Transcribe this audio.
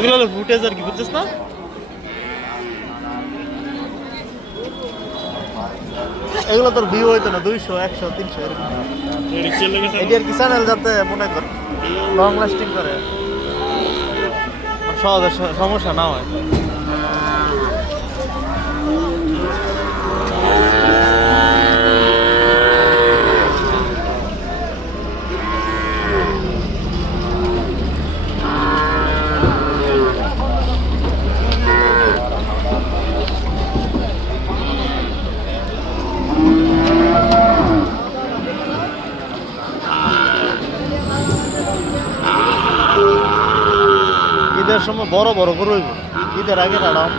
এগুলো হলো ফুটেজ আর কি, বুঝছিস না? এগুলো তোর ভিউ হইতো না 200 100 300 এরকম। এটি আর কি চ্যানেল যাতে মনে কর লং লাস্টিং করে, সহজে সমস্যা না হয়। ঈদের সময় বড় বড় গরু হইব, ঈদের আগে দাঁড়াম।